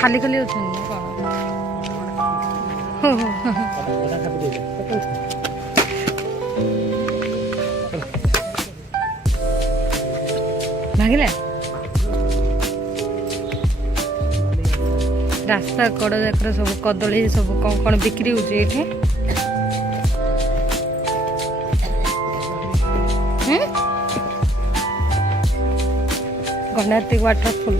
ଖାଲି ଖାଲି ଅଛନ୍ତି କ'ଣ ଭାଙ୍ଗିଲା ରାସ୍ତା କଡ଼ ଯାକର ସବୁ କଦଳୀ ସବୁ କ'ଣ କ'ଣ ବିକ୍ରି ହେଉଛି ଏଇଠି ଗଣ୍ଡାତି ୱାଟରଫଲ୍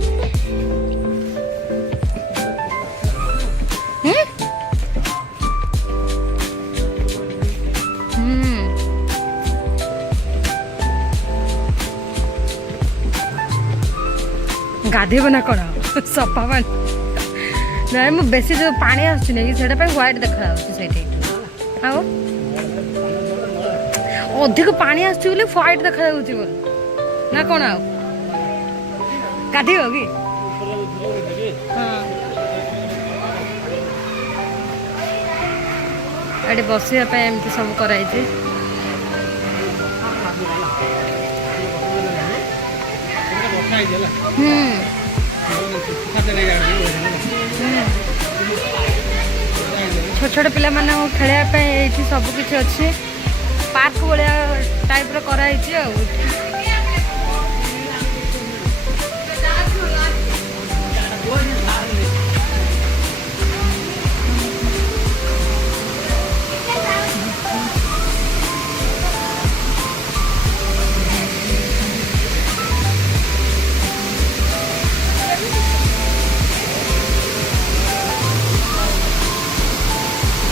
ଗାଧେଇବ ନା କ'ଣ ସଫା ପାଣି ନାଇଁ ମୁଁ ବେଶୀ ଯେଉଁ ପାଣି ଆସୁଛି ନାଇଁ ସେଇଟା ପାଇଁ ହ୍ୱାଇଟ୍ ଦେଖାଯାଉଛି ସେଇଠି ଆଉ ଅଧିକ ପାଣି ଆସୁଛି ବୋଲି ହ୍ୱାଇଟ୍ ଦେଖାଯାଉଛି ବୋଲି ନା କ'ଣ ଆଉ ଗାଧେଇବ କି ହଁ ଏଠି ବସିବା ପାଇଁ ଏମିତି ସବୁ କରାହେଇଛି ଛୋଟ ଛୋଟ ପିଲାମାନଙ୍କୁ ଖେଳିବା ପାଇଁ ଏଇଠି ସବୁ କିଛି ଅଛି ପାର୍କ ଭଳିଆ ଟାଇପ୍ର କରାହେଇଛି ଆଉ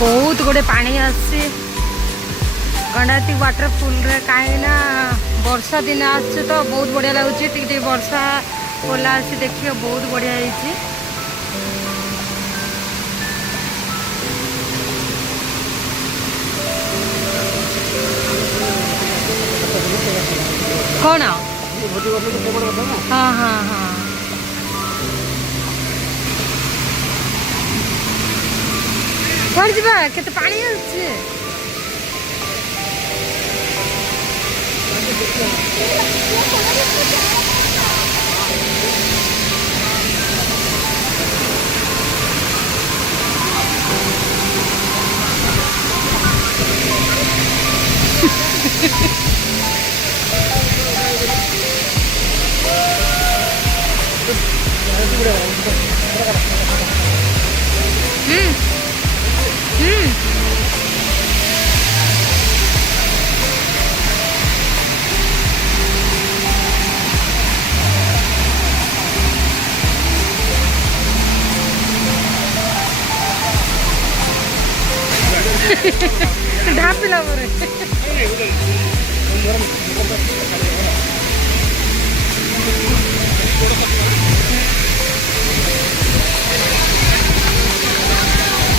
बहुत गुड़े पानी आसी गंडाती वाटरफुल रे कहीं वर्षा दिन आसছে तो बहुत बढ़िया लगुच टे वर्षा होला आसी देखिए बहुत बढ़िया है कौन हाँ हाँ हाँ कौन जी केते पानी आछे ढापिला